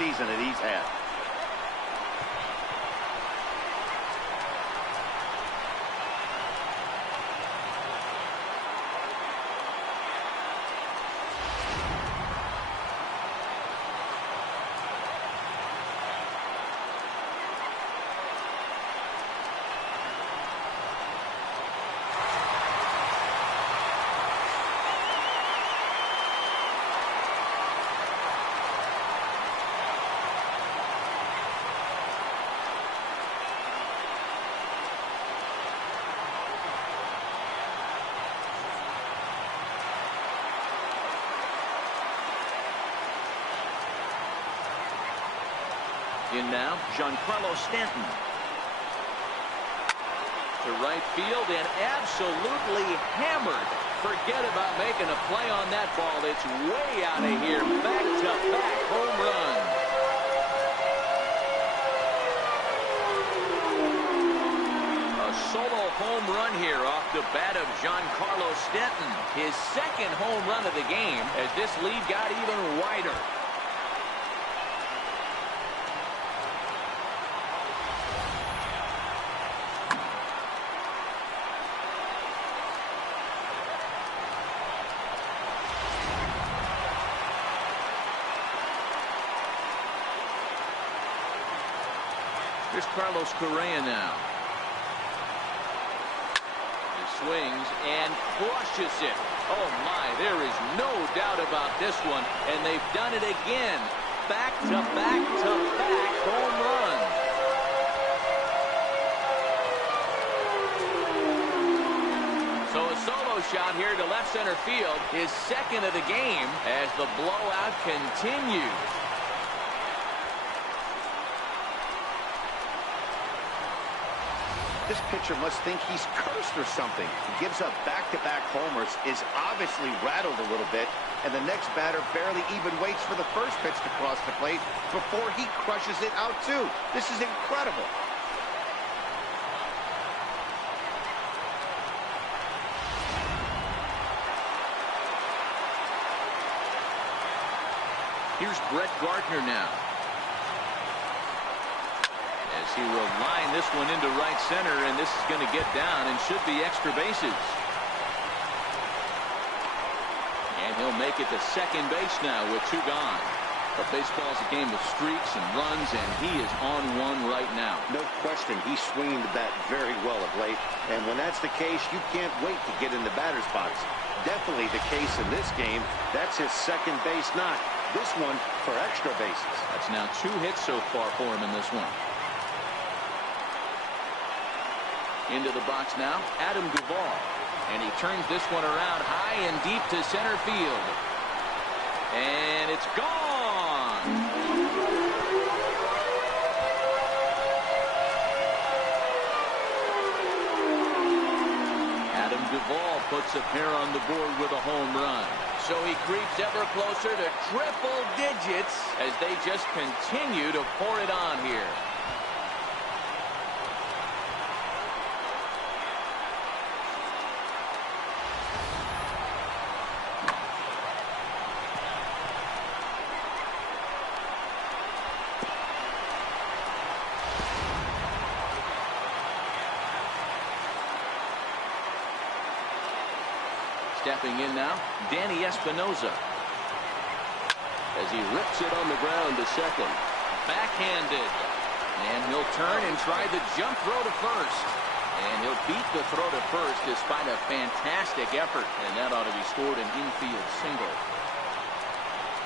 season that he's had. In now, Giancarlo Stanton. To right field and absolutely hammered. Forget about making a play on that ball. It's way out of here. Back-to-back home run. A solo home run here off the bat of Giancarlo Stanton. His second home run of the game as this lead got even wider. Here's Carlos Correa now. He swings and crushes it. Oh my, there is no doubt about this one. And they've done it again. Back-to-back-to-back home runs. So a solo shot here to left center field. His second of the game as the blowout continues. This pitcher must think he's cursed or something. He gives up back-to-back homers, is obviously rattled a little bit, and the next batter barely even waits for the first pitch to cross the plate before he crushes it out too. This is incredible. Here's Brett Gardner now. As he will line this one into right center, and this is going to get down and should be extra bases. And he'll make it to second base now with two gone. But baseball's a game of streaks and runs, and he is on one right now. No question, he's swinging the bat very well of late. And when that's the case, you can't wait to get in the batter's box. Definitely the case in this game. That's his second base knock. This one for extra bases. That's now 2 hits so far for him in this one. Into the box now, Adam Duvall. And he turns this one around high and deep to center field. And it's gone. Adam Duvall puts a pair on the board with a home run. So he creeps ever closer to triple digits as they just continue to pour it on here. Stepping in now, Danny Espinosa. As he rips it on the ground to second. Backhanded. And he'll turn and try the jump throw to first. And he'll beat the throw to first despite a fantastic effort. And that ought to be scored an infield single.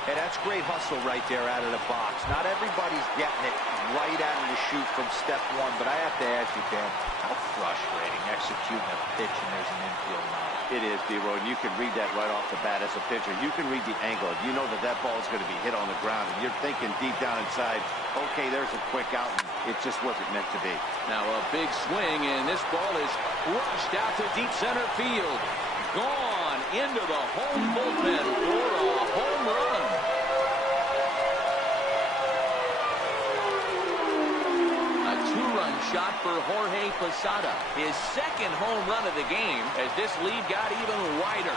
Hey, that's great hustle right there out of the box. Not everybody's getting it right out of the chute from step one, but I have to ask you, Dan, how frustrating executing a pitch and there's an infield knock. It is, D-Roy, and you can read that right off the bat as a pitcher. You can read the angle. You know that that ball is going to be hit on the ground, and you're thinking deep down inside, okay, there's a quick out, and it just wasn't meant to be. Now a big swing, and this ball is rushed out to deep center field. Gone into the home bullpen for a home run. A 2-run shot for Jorge Posada. His second home run of the game as this lead got even wider.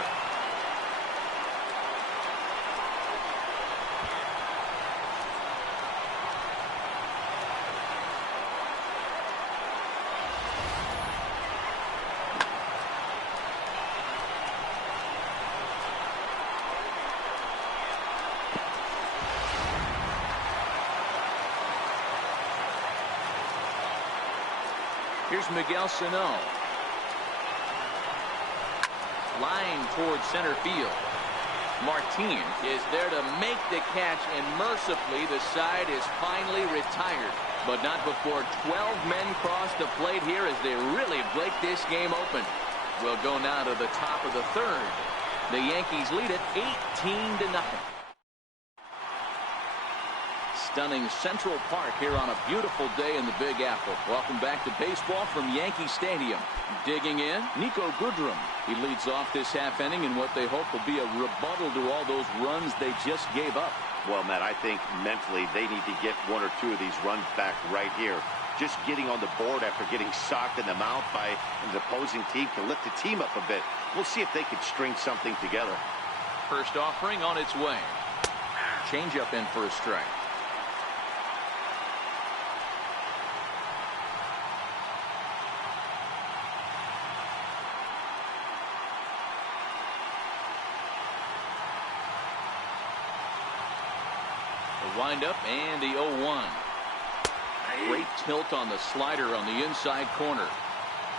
Here's Miguel Sano. Line towards center field. Martin is there to make the catch, and mercifully the side is finally retired. But not before 12 men cross the plate here as they really break this game open. We'll go now to the top of the third. The Yankees lead it 18-0. Stunning Central Park here on a beautiful day in the Big Apple. Welcome back to baseball from Yankee Stadium. Digging in, Nico Goodrum. He leads off this half inning in what they hope will be a rebuttal to all those runs they just gave up. Well, Matt, I think mentally they need to get one or two of these runs back right here. Just getting on the board after getting socked in the mouth by an opposing team can lift the team up a bit. We'll see if they can string something together. First offering on its way. Changeup in for a strike. The windup and the 0-1. Great tilt on the slider on the inside corner.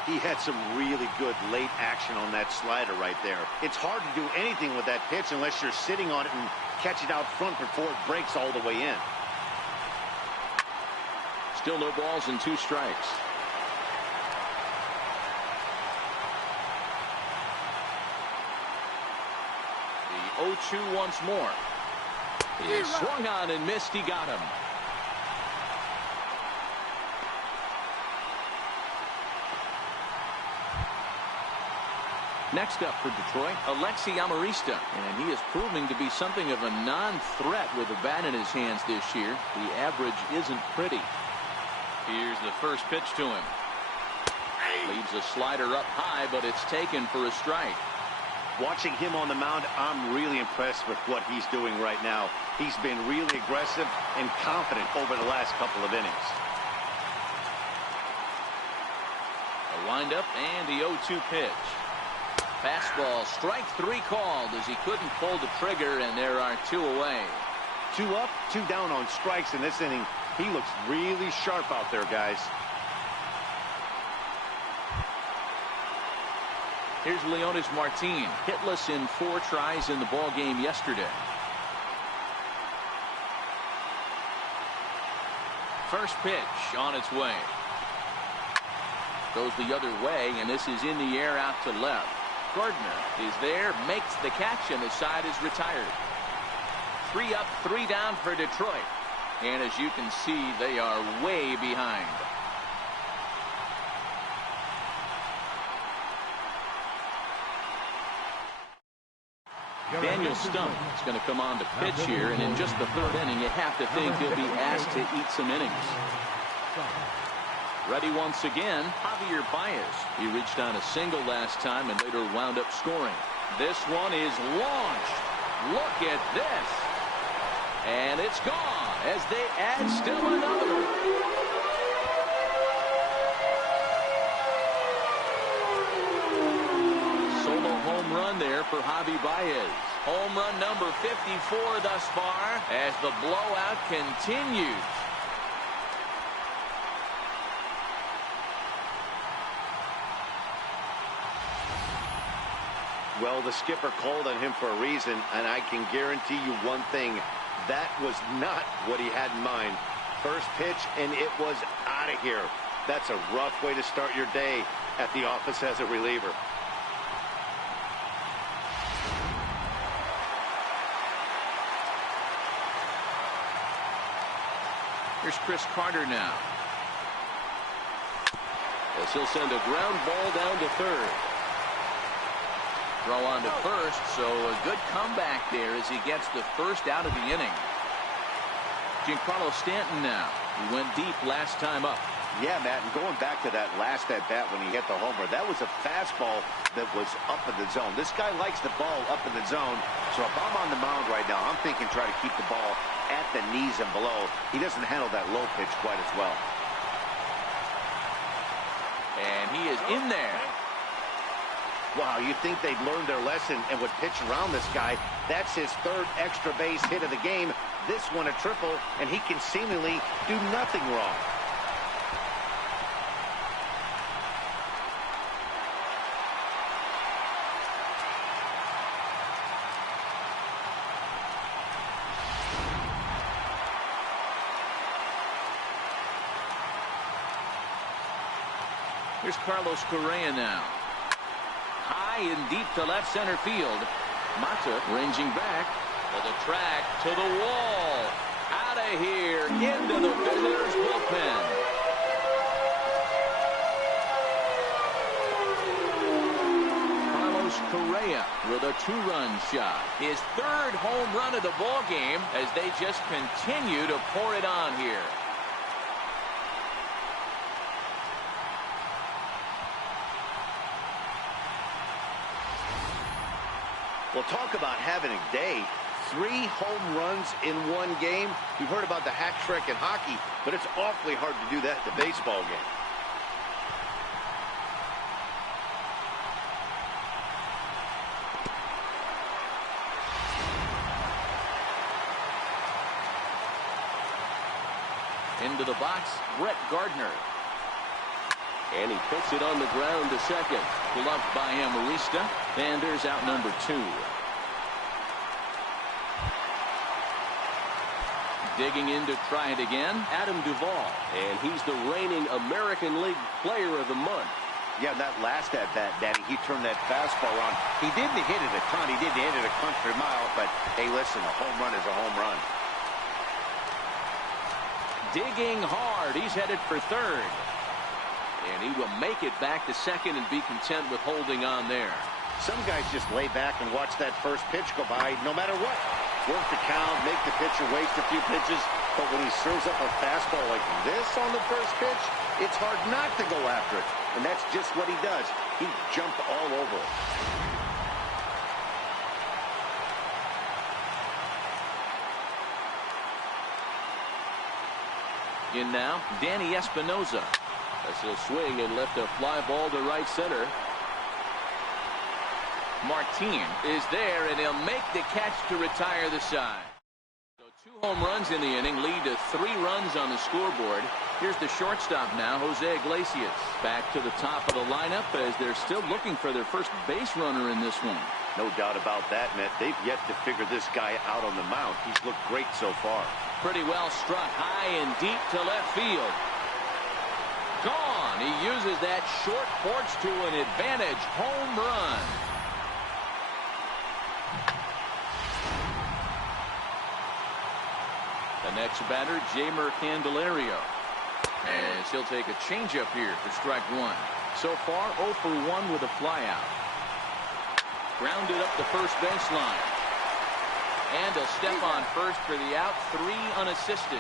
He had some really good late action on that slider right there. It's hard to do anything with that pitch unless you're sitting on it and catch it out front before it breaks all the way in. Still no balls and 2 strikes. The 0-2 once more. He swung on and missed. He got him. Next up for Detroit, Alexi Amarista, and he is proving to be something of a non-threat with a bat in his hands this year. The average isn't pretty. Here's the first pitch to him. Leaves a slider up high, but it's taken for a strike. Watching him on the mound, I'm really impressed with what he's doing right now. He's been really aggressive and confident over the last couple of innings. A windup and the 0-2 pitch. Fastball, strike 3 called as he couldn't pull the trigger, and there are 2 away. 2 up, 2 down on strikes in this inning. He looks really sharp out there, guys. Here's Leonis Martin, hitless in 4 tries in the ball game yesterday. First pitch on its way. Goes the other way, and this is in the air out to left. Gardner is there, makes the catch, and the side is retired. 3 up, 3 down for Detroit. And as you can see, they are way behind. Daniel Stump is going to come on to pitch here, and in just the 3rd inning, you have to think he'll be asked to eat some innings. Ready once again, Javier Baez. He reached on a single last time and later wound up scoring. This one is launched. Look at this. And it's gone as they add still another. Solo home run there for Javi Baez. Home run number 54 thus far as the blowout continues. Well, the skipper called on him for a reason, and I can guarantee you one thing. That was not what he had in mind. First pitch, and it was out of here. That's a rough way to start your day at the office as a reliever. Here's Chris Carter now. As he'll send a ground ball down to 3rd. Throw on to 1st, so a good comeback there as he gets the 1st out of the inning. Giancarlo Stanton now. He went deep last time up. Yeah, Matt, and going back to that last at-bat when he hit the homer, that was a fastball that was up in the zone. This guy likes the ball up in the zone, so if I'm on the mound right now, I'm thinking try to keep the ball at the knees and below. He doesn't handle that low pitch quite as well. And he is in there. Wow, you'd think they'd learned their lesson and would pitch around this guy. That's his 3rd extra base hit of the game. This one a triple, and he can seemingly do nothing wrong. Here's Carlos Correa now. High and deep to left center field. Mata ranging back to the track, to the wall. Out of here, into the visitors' bullpen. Carlos Correa with a two-run shot. His third home run of the ball game as they just continue to pour it on here. Well, talk about having a day. 3 home runs in one game. We've heard about the hat trick in hockey, but it's awfully hard to do that in a baseball game. Into the box, Brett Gardner. And he puts it on the ground to second. Gloved by Amarista. Sanders out number 2. Digging in to try it again, Adam Duvall. And he's the reigning American League Player of the Month. Yeah, that last at-bat, Danny, he turned that fastball on. He didn't hit it a ton. He didn't hit it a country mile, but, hey, listen, a home run is a home run. Digging hard. He's headed for third. And he will make it back to second and be content with holding on there. Some guys just lay back and watch that first pitch go by no matter what. Work the count, make the pitcher waste a few pitches. But when he serves up a fastball like this on the first pitch, it's hard not to go after it. And that's just what he does. He jumped all over it. In now, Danny Espinosa. As he'll swing and lift a fly ball to right center. Martin is there, and he'll make the catch to retire the side. So 2 home runs in the inning lead to 3 runs on the scoreboard. Here's the shortstop now, Jose Iglesias. Back to the top of the lineup as they're still looking for their first base runner in this one. No doubt about that, Matt. They've yet to figure this guy out on the mound. He's looked great so far. Pretty well struck high and deep to left field. Gone. He uses that short porch to an advantage home run. The next batter, Jeimer Candelario. As he'll take a changeup here for strike 1. So far, 0 for 1 with a flyout. Grounded up the first baseline. And he'll step on first for the out. 3 unassisted.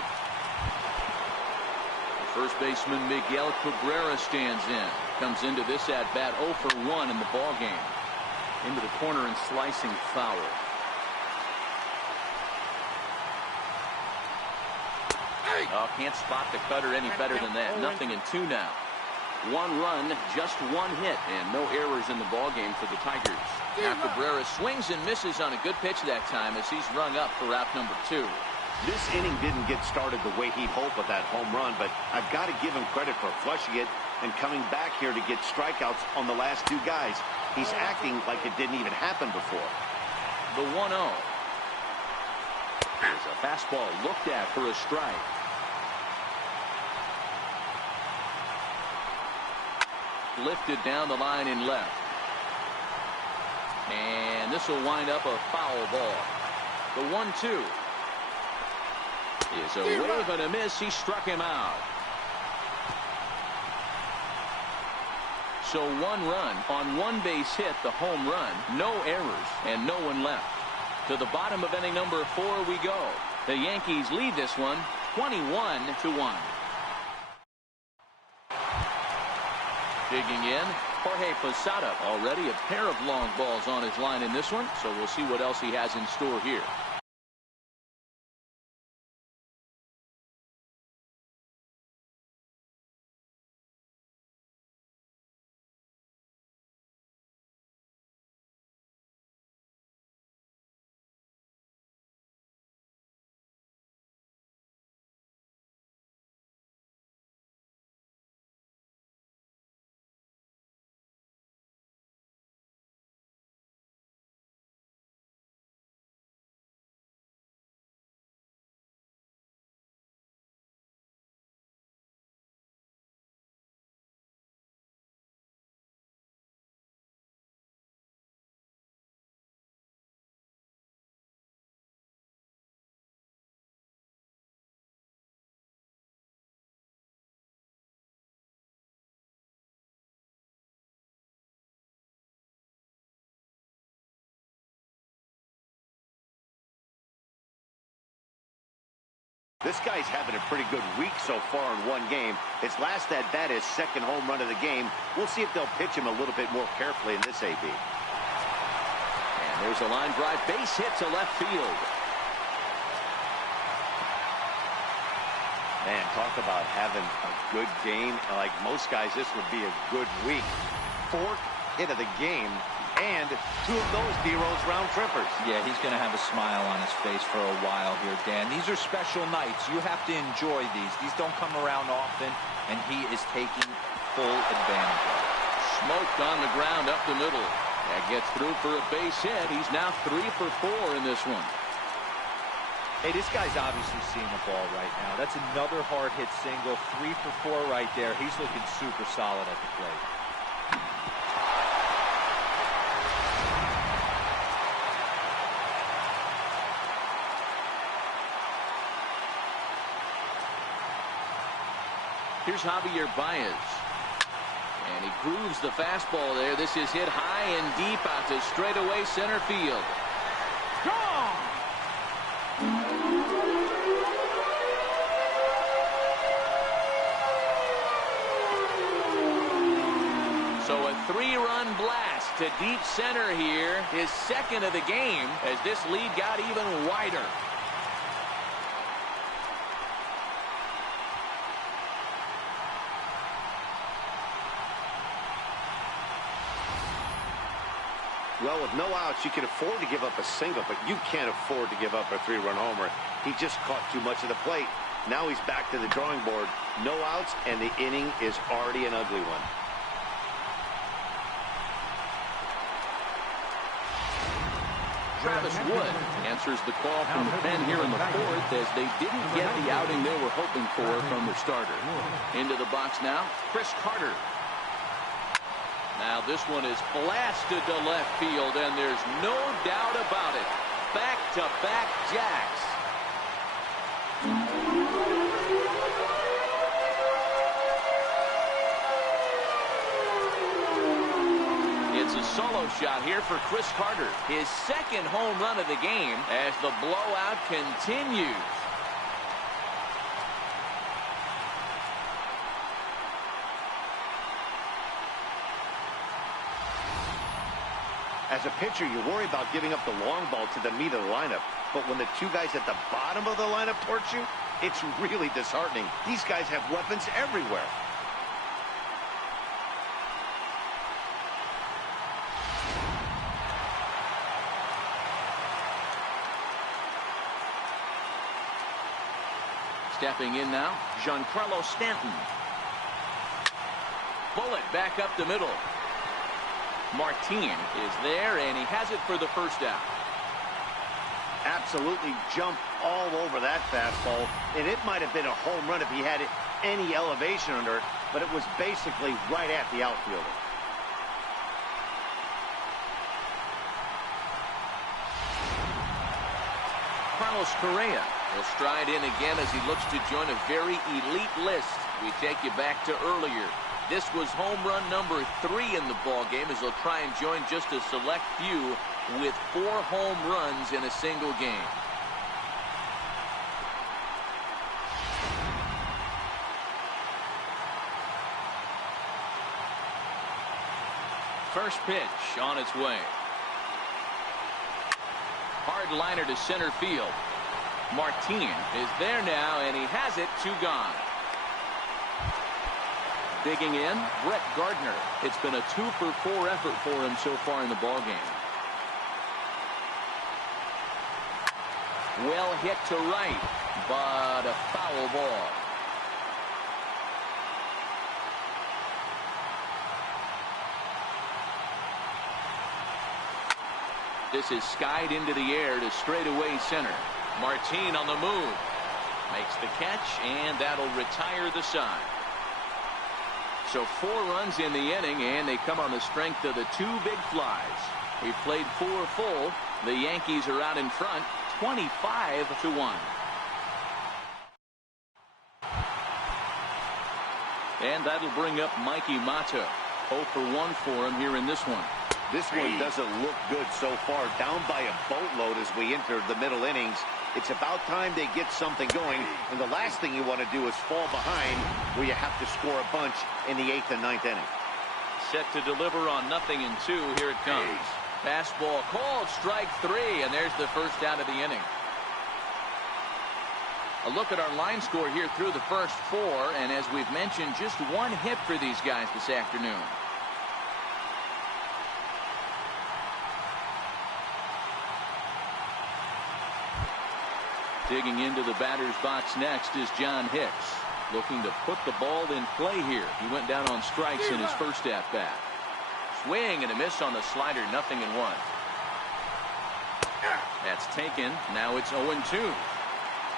First baseman Miguel Cabrera stands in. Comes into this at-bat 0 for 1 in the ball game. Into the corner and slicing foul. Oh, can't spot the cutter any better than that. 0-2 now. 1 run, just 1 hit, and no errors in the ball game for the Tigers. Now Cabrera swings and misses on a good pitch that time as he's rung up for out number 2. This inning didn't get started the way he'd hoped with that home run, but I've got to give him credit for flushing it and coming back here to get strikeouts on the last 2 guys. He's acting like it didn't even happen before. The 1-0. There's a fastball looked at for a strike. Lifted down the line in left. And this will wind up a foul ball. The 1-2. Is a wave and a miss. He struck him out. So 1 run on 1 base hit, the home run. No errors and no one left. To the bottom of inning number 4 we go. The Yankees lead this one 21-1. Digging in, Jorge Posada. Already a pair of long balls on his line in this one, so we'll see what else he has in store here. This guy's having a pretty good week so far in one game. His last at-bat, his second home run of the game. We'll see if they'll pitch him a little bit more carefully in this AB. And there's a line drive, base hit to left field. Man, talk about having a good game. Like most guys, this would be a good week. Fourth hit of the game, and two of those D-Rose round trippers. Yeah, he's going to have a smile on his face for a while here, Dan. These are special nights. You have to enjoy these. These don't come around often, and he is taking full advantage of it. Smoked on the ground up the middle. That gets through for a base hit. He's now 3 for 4 in this one. Hey, this guy's obviously seeing the ball right now. That's another hard hit single. 3 for 4 right there. He's looking super solid at the plate. Here's Javier Baez. And he grooves the fastball there. This is hit high and deep out to straightaway center field. Gone! So a 3-run blast to deep center here. His second of the game as this lead got even wider. Well, with no outs, you can afford to give up a single, but you can't afford to give up a 3-run homer. He just caught too much of the plate. Now he's back to the drawing board. No outs, and the inning is already an ugly one. Travis Wood answers the call from the pen here in the fourth as they didn't get the outing they were hoping for from their starter. Into the box now, Chris Carter. Now this one is blasted to left field, and there's no doubt about it. Back-to-back jacks. It's a solo shot here for Chris Carter. His second home run of the game as the blowout continues. As a pitcher, you worry about giving up the long ball to the meat of the lineup. But when the two guys at the bottom of the lineup torch you, it's really disheartening. These guys have weapons everywhere. Stepping in now, Giancarlo Stanton. Bullet back up the middle. Martin is there, and he has it for the first out. Absolutely jumped all over that fastball, and it might have been a home run if he had any elevation under it, but it was basically right at the outfielder. Carlos Correa will stride in again as he looks to join a very elite list. We take you back to earlier. This was home run number 3 in the ball game as they'll try and join just a select few with 4 home runs in a single game. First pitch on its way. Hard liner to center field. Martin is there now, and he has it, 2 gone. Digging in, Brett Gardner. It's been a 2 for 4 effort for him so far in the ball game. Well hit to right, but a foul ball. This is skied into the air to straightaway center. Martin on the move. Makes the catch, and that'll retire the side. So 4 runs in the inning, and they come on the strength of the 2 big flies. We've played 4 full. The Yankees are out in front, 25-1. And that'll bring up Mikey Mata. 0 for 1 for him here in this one. This one doesn't look good so far. Down by a boatload as we enter the middle innings. It's about time they get something going, and the last thing you want to do is fall behind where you have to score a bunch in the 8th and 9th inning. Set to deliver on 0-2. Here it comes. Fastball called, strike 3, and there's the first out of the inning. A look at our line score here through the first 4, and as we've mentioned, just 1 hit for these guys this afternoon. Digging into the batter's box next is John Hicks, looking to put the ball in play here. He went down on strikes in his first at-bat. Swing and a miss on the slider, 0-1. That's taken. Now it's 0-2.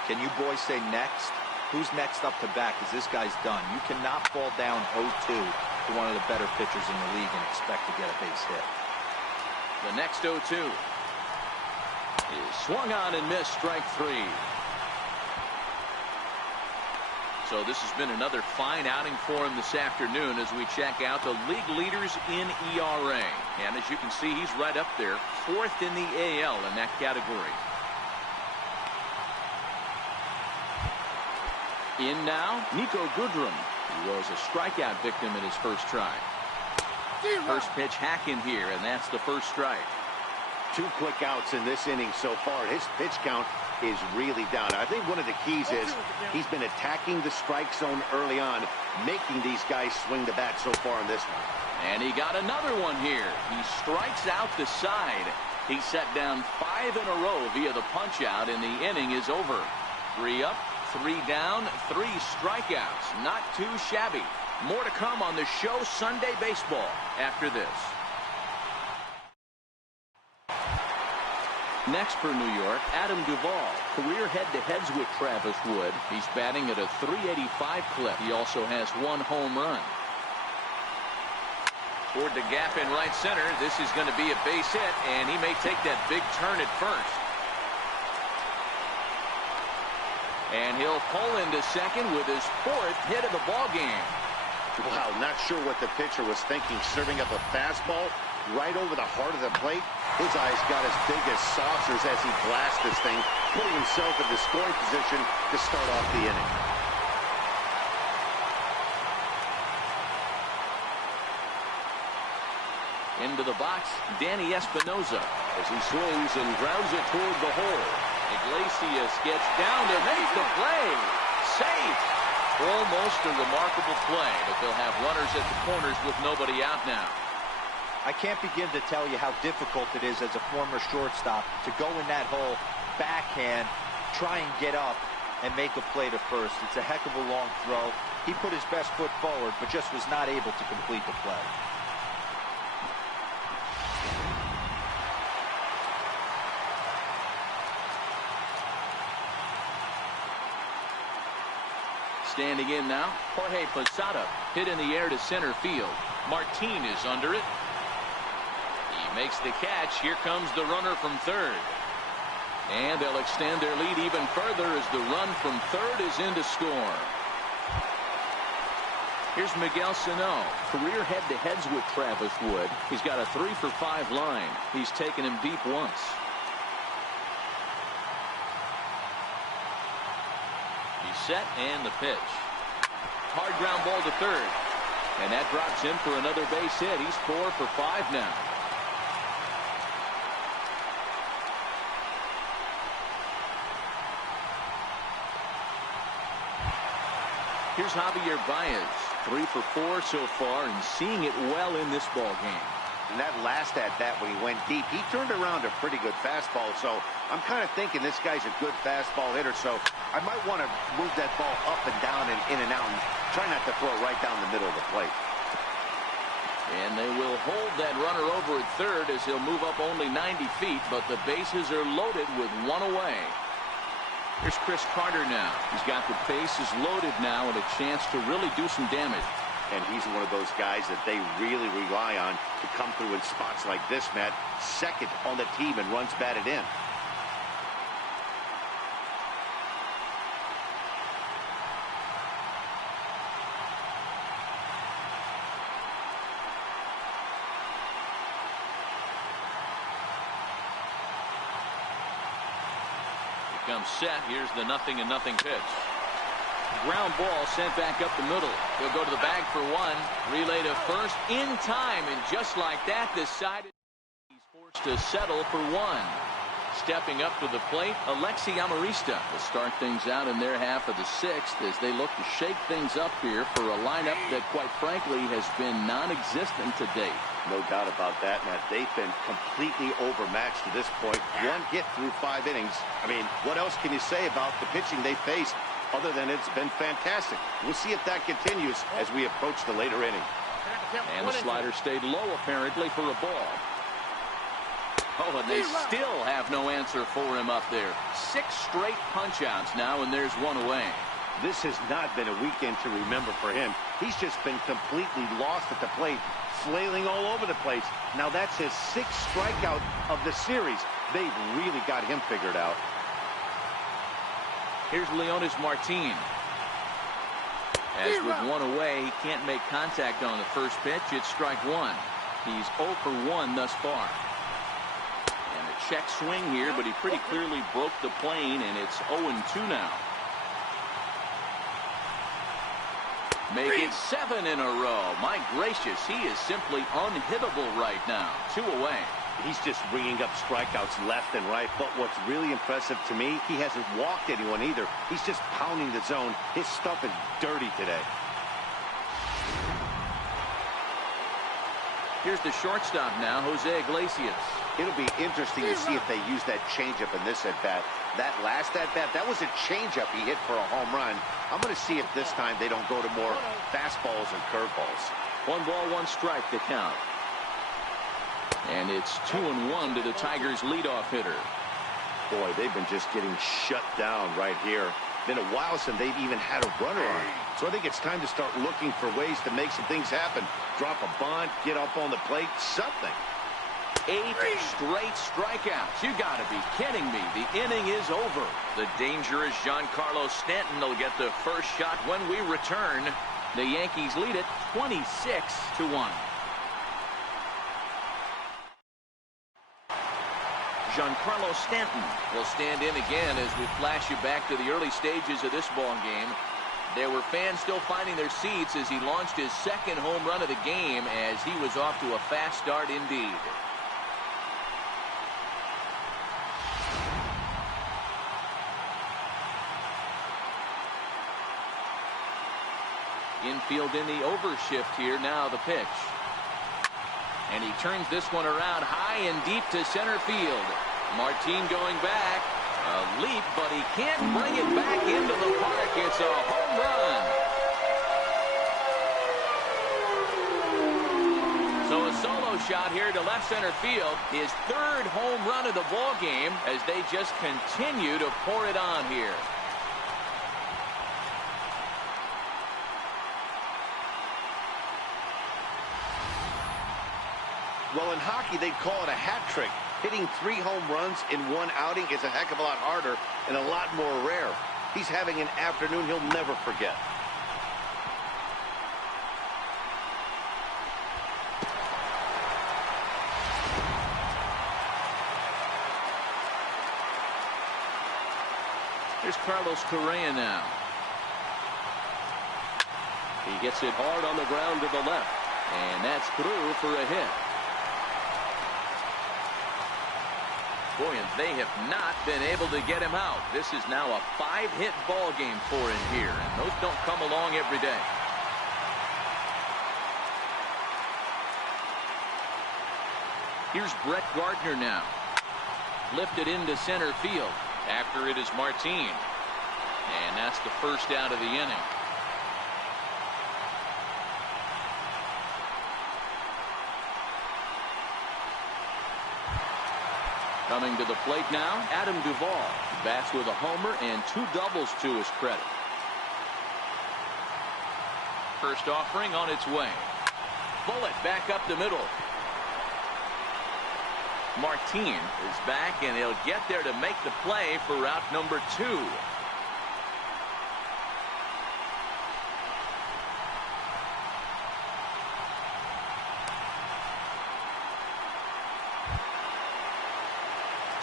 Can you boys say next? Who's next up to bat? Because this guy's done. You cannot fall down 0-2 to one of the better pitchers in the league and expect to get a base hit. The next 0-2 is swung on and missed, strike 3. So this has been another fine outing for him this afternoon as we check out the league leaders in ERA. And as you can see, he's right up there, 4th in the AL in that category. In now, Nico Goodrum. He was a strikeout victim in his first try. First pitch hack in here, and that's the first strike. 2 quick outs in this inning so far. His pitch count is really down. I think one of the keys is he's been attacking the strike zone early on, making these guys swing the bat so far in this one. And he got another one here. He strikes out the side. He set down 5 in a row via the punch out, and the inning is over. 3 up, 3 down, 3 strikeouts. Not too shabby. More to come on the show Sunday Baseball after this. Next for New York, Adam Duvall. Career head-to-heads with Travis Wood. He's batting at a .385 clip. He also has 1 home run. Toward the gap in right center. This is going to be a base hit, and he may take that big turn at first. And he'll pull into second with his 4th hit of the ballgame. Wow, not sure what the pitcher was thinking, serving up a fastball right over the heart of the plate. His eyes got as big as saucers as he blasts this thing, putting himself in the scoring position to start off the inning. Into the box, Danny Espinosa as he swings and grounds it toward the hole. Iglesias gets down to make the play. Safe. Almost a remarkable play, but they'll have runners at the corners with nobody out now. I can't begin to tell you how difficult it is as a former shortstop to go in that hole, backhand, try and get up and make a play to first. It's a heck of a long throw. He put his best foot forward, but just was not able to complete the play. Standing in now, Jorge Posada hit in the air to center field. Martin is under it. He makes the catch. Here comes the runner from third. And they'll extend their lead even further as the run from third is in to score. Here's Miguel Sano. Career head-to-heads with Travis Wood. He's got a 3-for-5 line. He's taken him deep once. He's set and the pitch. Hard ground ball to third. And that drops him for another base hit. He's 4 for 5 now. Here's Javier Baez, 3 for 4 so far and seeing it well in this ball game. And that last at-bat when he went deep, he turned around a pretty good fastball. So I'm kind of thinking this guy's a good fastball hitter. So I might want to move that ball up and down and in and out and try not to throw it right down the middle of the plate. And they will hold that runner over at third as he'll move up only 90 feet, but the bases are loaded with 1 away. Here's Chris Carter now. He's got the bases loaded now and a chance to really do some damage. And he's one of those guys that they really rely on to come through in spots like this, Matt. Second on the team and runs batted in. comes set. Here's the 0-0 pitch. Ground ball sent back up the middle. He'll go to the bag for one. Relay to first in time, and just like that, decided he's forced to settle for one. Stepping up to the plate, LATINOHEAt7799's will start things out in their half of the sixth as they look to shake things up here for a lineup that, quite frankly, has been non-existent to date. No doubt about that, Matt. They've been completely overmatched to this point. One hit through 5 innings. I mean, what else can you say about the pitching they faced other than it's been fantastic? We'll see if that continues as we approach the later inning. And the slider stayed low, apparently, for a ball. Oh, and they still have no answer for him up there. 6 straight punch-outs now, and there's one away. This has not been a weekend to remember for him. He's just been completely lost at the plate, flailing all over the place. Now that's his 6th strikeout of the series. They've really got him figured out. Here's Leonis Martin. As with one away, he can't make contact on the first pitch. It's strike one. He's 0 for 1 thus far. And a check swing here, but he pretty clearly broke the plane, and it's 0-2 now. Make it 7 in a row. My gracious, he is simply unhittable right now. 2 away. He's just ringing up strikeouts left and right. But what's really impressive to me, he hasn't walked anyone either. He's just pounding the zone. His stuff is dirty today. Here's the shortstop now, Jose Iglesias. It'll be interesting to see if they use that changeup in this at-bat. That last at-bat, that was a changeup he hit for a home run. I'm going to see if this time they don't go to more fastballs and curveballs. 1 ball, 1 strike to count. And it's 2-1 to the Tigers' leadoff hitter. Boy, they've been just getting shut down right here. Been a while since they've even had a runner on. So I think it's time to start looking for ways to make some things happen. Drop a bunt, get up on the plate, something. 8 straight strikeouts. You gotta be kidding me. The inning is over. The dangerous Giancarlo Stanton will get the first shot when we return. The Yankees lead it 26-1. Giancarlo Stanton will stand in again as we flash you back to the early stages of this ball game. There were fans still finding their seats as he launched his 2nd home run of the game, as he was off to a fast start indeed. Infield in the overshift here. Now the pitch. And he turns this one around high and deep to center field. Martin going back. A leap, but he can't bring it back into the park. It's a home run. So a solo shot here to left center field. His 3rd home run of the ball game as they just continue to pour it on here. Well, in hockey, they'd call it a hat trick. Hitting 3 home runs in 1 outing is a heck of a lot harder and a lot more rare. He's having an afternoon he'll never forget. Here's Carlos Correa now. He gets it hard on the ground to the left, and that's through for a hit. Boy, and they have not been able to get him out. This is now a 5-hit ball game for him here, and those don't come along every day. Here's Brett Gardner now. Lifted into center field. After it is Martin. And that's the first out of the inning. Coming to the plate now, Adam Duvall. Bats with a homer and 2 doubles to his credit. First offering on its way. Bullet back up the middle. Martin is back, and he'll get there to make the play for route number 2.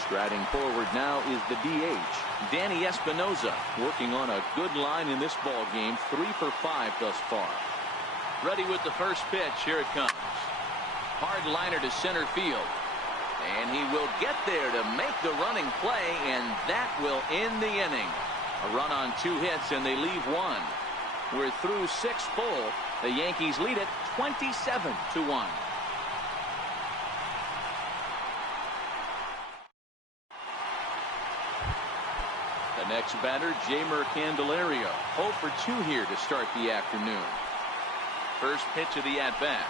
Striding forward now is the DH, Danny Espinosa, working on a good line in this ball game. 3 for 5 thus far. Ready with the first pitch. Here it comes. Hard liner to center field. And he will get there to make the running play, and that will end the inning. A run on 2 hits, and they leave 1. We're through 6 full. The Yankees lead it 27-1. The next batter, Jeimer Candelario. 0 for 2 here to start the afternoon. First pitch of the at-bat.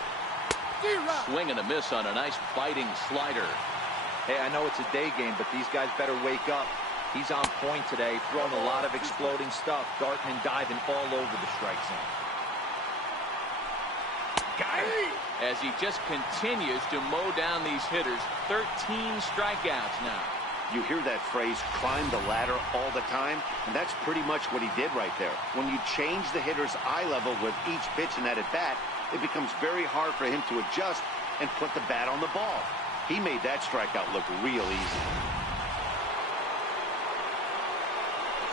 Swing and a miss on a nice biting slider. Hey, I know it's a day game, but these guys better wake up. He's on point today, throwing a lot of exploding stuff, darting and diving all over the strike zone. Got it. As he just continues to mow down these hitters. 13 strikeouts now. You hear that phrase, climb the ladder, all the time, and that's pretty much what he did right there. When you change the hitter's eye level with each pitch in that at-bat, it becomes very hard for him to adjust and put the bat on the ball. He made that strikeout look real easy.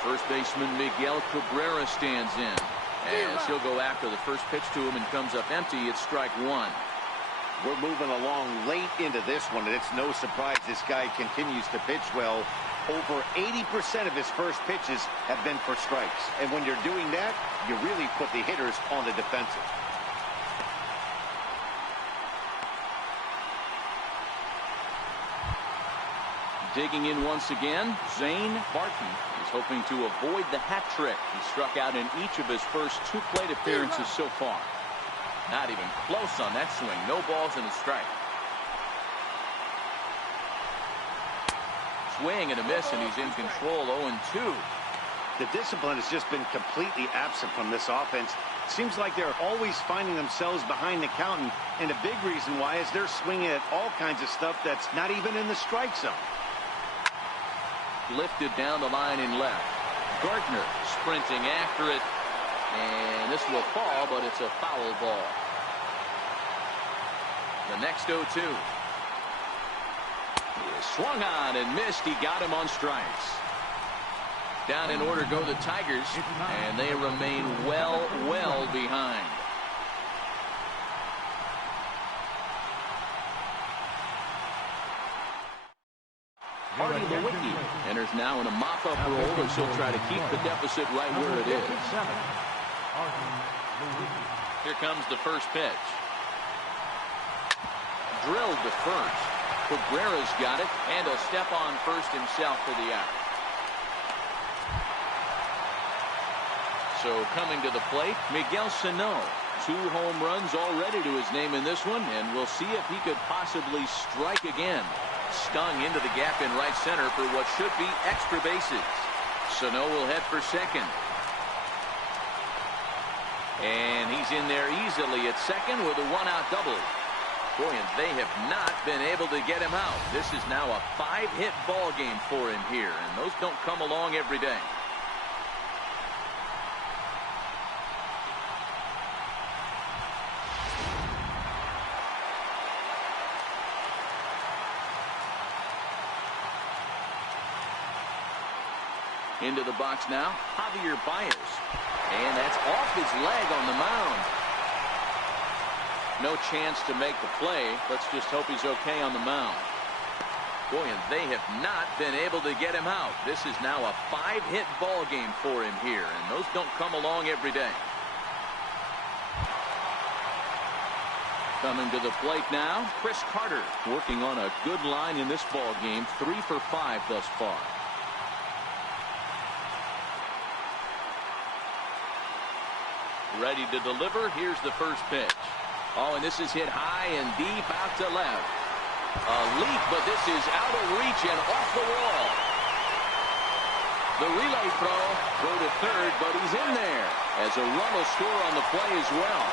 First baseman Miguel Cabrera stands in, as he'll go after the first pitch to him and comes up empty. It's strike 1. We're moving along late into this one, and it's no surprise this guy continues to pitch well. Over 80% of his first pitches have been for strikes. And when you're doing that, you really put the hitters on the defensive. Digging in once again, Zane Barton is hoping to avoid the hat trick. He struck out in each of his first 2 plate appearances so far. Not even close on that swing. No balls and a strike. Swing and a miss, and he's in control. 0-2. The discipline has just been completely absent from this offense. Seems like they're always finding themselves behind the count, and a big reason why is they're swinging at all kinds of stuff that's not even in the strike zone. Lifted down the line in left. Gardner sprinting after it, and this will fall, but it's a foul ball. The next 0-2. He is swung on and missed. He got him on strikes. Down in order go the Tigers, and they remain well behind. Artie Lewicki enters now in a mop-up role as he'll try to keep the deficit right where it is. Here comes the first pitch. Drilled to first. Cabrera's got it, and he'll step on first himself for the out. So coming to the plate, Miguel Sano. 2 home runs already to his name in this one, and we'll see if he could possibly strike again. Stung into the gap in right center for what should be extra bases. Sano will head for second. And he's in there easily at second with a 1-out double. Boy, and they have not been able to get him out. This is now a 5-hit ball game for him here, and those don't come along every day. Into the box now, Javier Baez. And that's off his leg on the mound. No chance to make the play. Let's just hope he's okay on the mound. Boy, and they have not been able to get him out. This is now a 5-hit ball game for him here, and those don't come along every day. Coming to the plate now, Chris Carter, working on a good line in this ball game. 3 for 5 thus far. Ready to deliver. Here's the first pitch. Oh, and this is hit high and deep out to left. A leap, but this is out of reach and off the wall. The relay throw to third, but he's in there as a run will score on the play as well.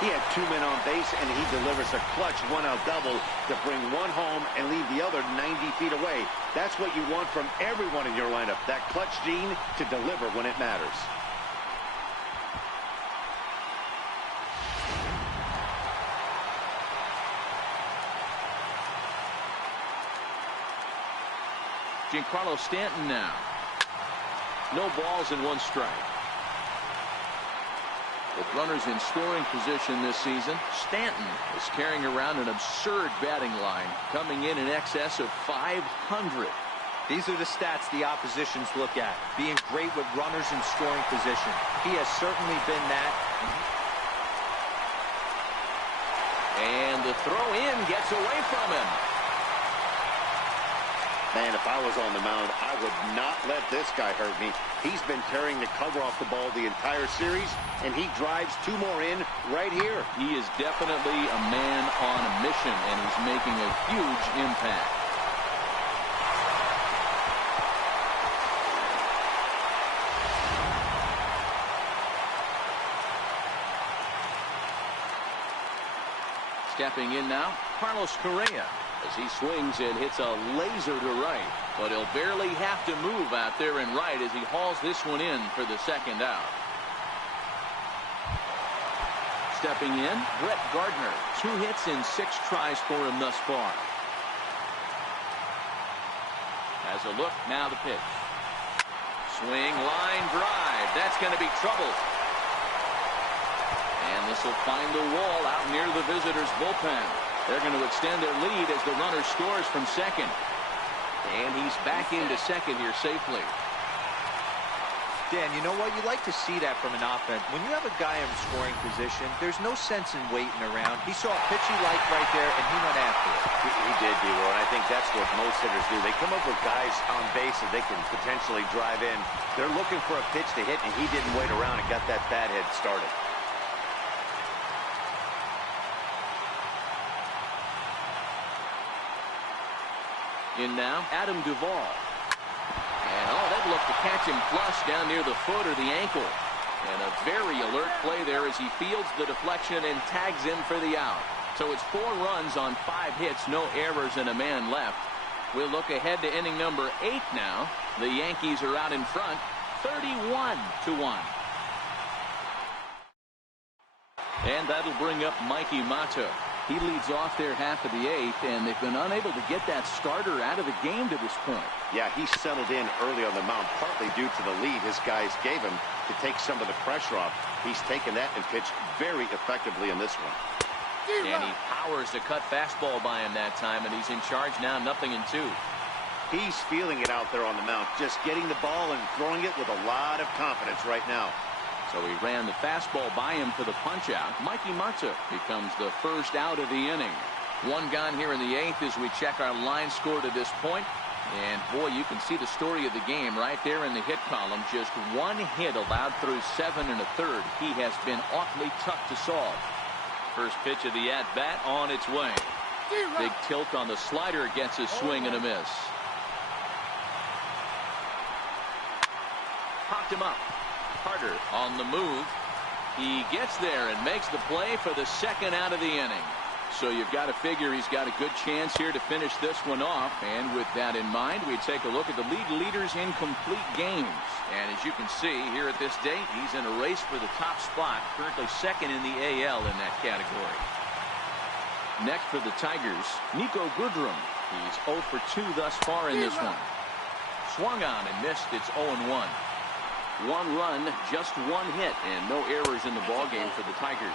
He had 2 men on base, and he delivers a clutch 1-out double to bring one home and leave the other 90 feet away. That's what you want from everyone in your lineup, that clutch gene to deliver when it matters. Giancarlo Stanton now. No balls and 1 strike. With runners in scoring position this season, Stanton is carrying around an absurd batting line, coming in excess of 500. These are the stats the oppositions look at. Being great with runners in scoring position. He has certainly been that. And the throw in gets away from him. Man, if I was on the mound, I would not let this guy hurt me. He's been tearing the cover off the ball the entire series, and he drives 2 more in right here. He is definitely a man on a mission, and he's making a huge impact. Stepping in now, Carlos Correa, as he swings and hits a laser to right. But he'll barely have to move out there in right as he hauls this one in for the 2nd out. Stepping in, Brett Gardner. 2 hits in 6 tries for him thus far. Has a look, now the pitch. Swing, line drive. That's going to be trouble. And this will find the wall out near the visitors' bullpen. They're going to extend their lead as the runner scores from second. And he's back into second here safely. Dan, you know what? You like to see that from an offense. When you have a guy in scoring position, there's no sense in waiting around. He saw a pitch he liked right there, and he went after it. He did, D-Roy, and I think that's what most hitters do. They come up with guys on base that they can potentially drive in. They're looking for a pitch to hit, and he didn't wait around and got that bat head started. In now, Adam Duvall. And they'd look to catch him flush down near the foot or the ankle. And a very alert play there as he fields the deflection and tags him for the out. So it's 4 runs on 5 hits, no errors, and a man left. We'll look ahead to inning number 8 now. The Yankees are out in front, 31-1. And that'll bring up Mikey Mata. He leads off their half of the 8th, and they've been unable to get that starter out of the game to this point. Yeah, he settled in early on the mound, partly due to the lead his guys gave him to take some of the pressure off. He's taken that and pitched very effectively in this one. And he powers a cut fastball by him that time, and he's in charge now, 0-2. He's feeling it out there on the mound, just getting the ball and throwing it with a lot of confidence right now. So he ran the fastball by him for the punch-out. Mikey Mata becomes the first out of the inning. 1 gone here in the 8th as we check our line score to this point. And, boy, you can see the story of the game right there in the hit column. Just 1 hit allowed through 7 1/3. He has been awfully tough to solve. First pitch of the at-bat on its way. Big tilt on the slider, gets a swing and a miss. Popped him up. Carter on the move. He gets there and makes the play for the 2nd out of the inning. So you've got to figure he's got a good chance here to finish this one off. And with that in mind, we take a look at the league leaders in complete games. And as you can see here at this date, he's in a race for the top spot, currently 2nd in the AL in that category. Next for the Tigers, Nico Goodrum. He's 0 for 2 thus far in this one. Swung on and missed. It's 0-1. 1 run, just 1 hit, and no errors in the ballgame for the Tigers.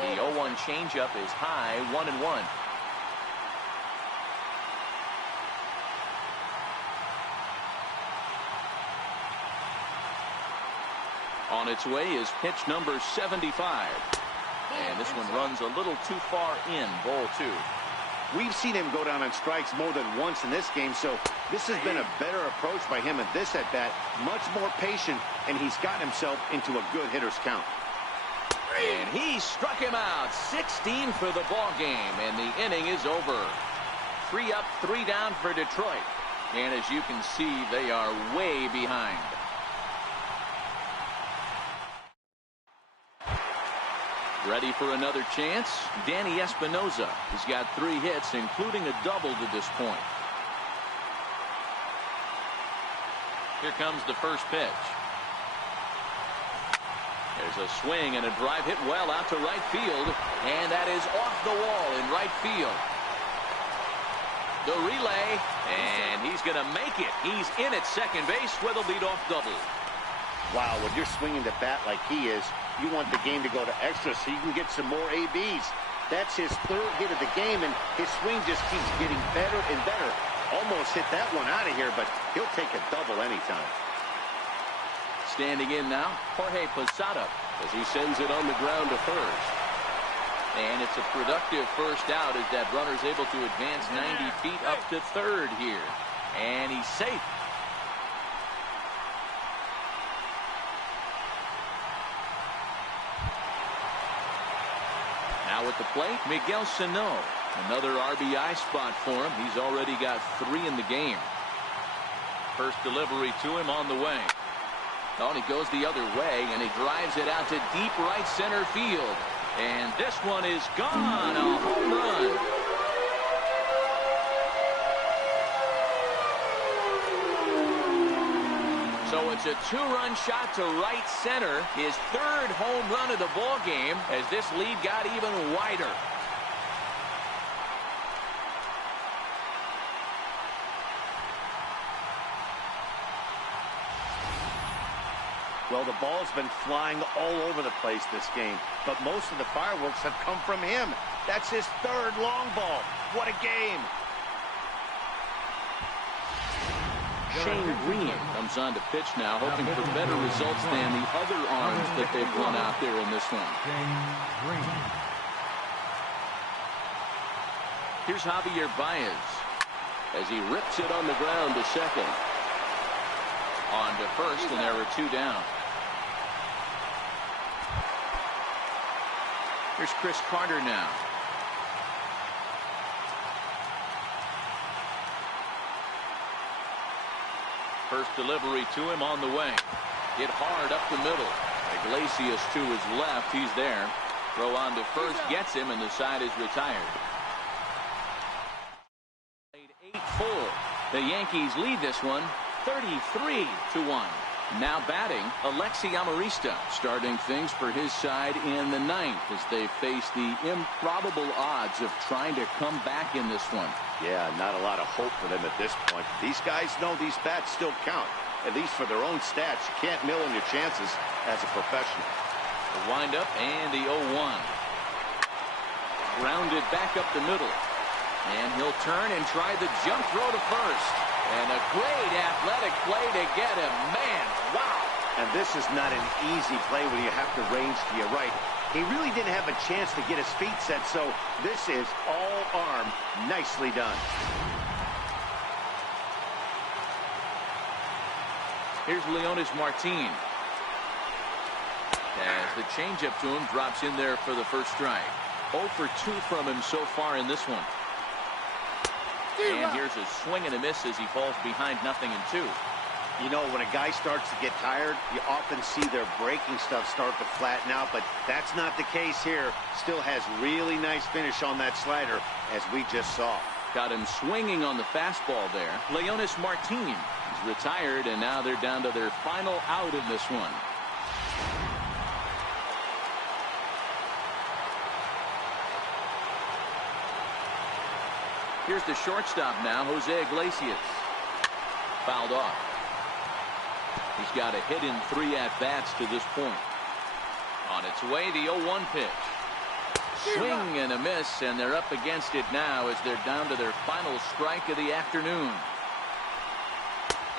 The 0-1 changeup is high, 1-1. On its way is pitch number 75. And this one runs a little too far in, ball 2. We've seen him go down on strikes more than once in this game, so this has been a better approach by him at this at-bat. Much more patient, and he's gotten himself into a good hitter's count. And he struck him out. 16 for the ball game, and the inning is over. 3 up, 3 down for Detroit. And as you can see, they are way behind. Ready for another chance? Danny Espinosa. He's got 3 hits, including a double to this point. Here comes the first pitch. There's a swing and a drive hit well out to right field, and that is off the wall in right field. The relay, and he's going to make it. He's in at second base with a leadoff double. Wow, when you're swinging the bat like he is, you want the game to go to extra so you can get some more ABs. That's his third hit of the game, and his swing just keeps getting better and better. Almost hit that one out of here, but he'll take a double anytime. Standing in now, Jorge Posada, as he sends it on the ground to first. And it's a productive first out as that runner's able to advance 90 feet up to third here. And he's safe. Now at the plate, Miguel Sano. Another RBI spot for him. He's already got 3 in the game. First delivery to him on the way. Oh, and he goes the other way, and he drives it out to deep right center field. And this one is gone. A home run. So it's a 2-run shot to right center. His 3rd home run of the ball game as this lead got even wider. Well, the ball's been flying all over the place this game, but most of the fireworks have come from him. That's his 3rd long ball. What a game. Shane Green comes on to pitch now, hoping for better results than the other arms that they've run out there in this one. Here's Javier Baez as he rips it on the ground to second. On to first, and there are 2 down. Here's Chris Carter now. First delivery to him on the way. Hit hard up the middle. Iglesias to his left. He's there. Throw on to first. Gets him, and the side is retired. 8-4. The Yankees lead this one 33-1. Now batting, Alexi Amarista, starting things for his side in the 9th as they face the improbable odds of trying to come back in this one. Yeah, not a lot of hope for them at this point. These guys know these bats still count, at least for their own stats. You can't mill on your chances as a professional. The windup and the 0-1. Grounded back up the middle. And he'll turn and try the jump throw to first. And a great athletic play to get him. Man, wow. And this is not an easy play when you have to range to your right. He really didn't have a chance to get his feet set, so this is all arm. Nicely done. Here's Leonis Martin. As the changeup to him drops in there for the first strike. 0 for 2 from him so far in this one. And here's a swing and a miss as he falls behind 0-2. You know, when a guy starts to get tired, you often see their breaking stuff start to flatten out, but that's not the case here. Still has really nice finish on that slider, as we just saw. Got him swinging on the fastball there. Leonis Martin is retired, and now they're down to their final out in this one. Here's the shortstop now, Jose Iglesias. Fouled off. He's got a hit in 3 at-bats to this point. On its way, the 0-1 pitch. Swing and a miss, and they're up against it now as they're down to their final strike of the afternoon.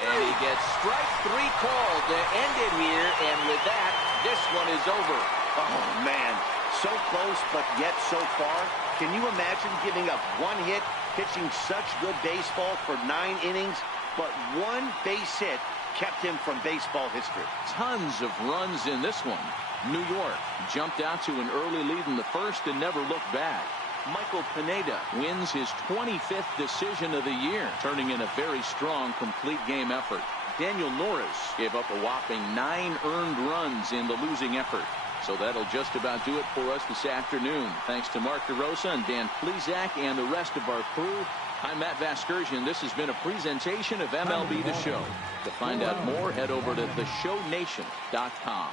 And he gets strike 3 called to end it here, and with that, this one is over. Oh, man. So close, but yet so far. Can you imagine giving up 1 hit, pitching such good baseball for 9 innings, but 1 base hit kept him from baseball history? Tons of runs in this one. New York jumped out to an early lead in the first and never looked back. Michael Pineda wins his 25th decision of the year, turning in a very strong complete game effort. Daniel Norris gave up a whopping 9 earned runs in the losing effort. So that'll just about do it for us this afternoon. Thanks to Mark DeRosa and Dan Plesac and the rest of our crew. I'm Matt Vasgersian. This has been a presentation of MLB The Show. To find out more, head over to theshownation.com.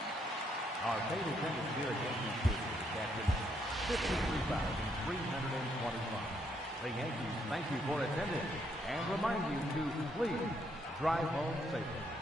Our paid attendance here at Yankee Stadium is 53,325. The Yankees thank you for attending and remind you to please drive home safely.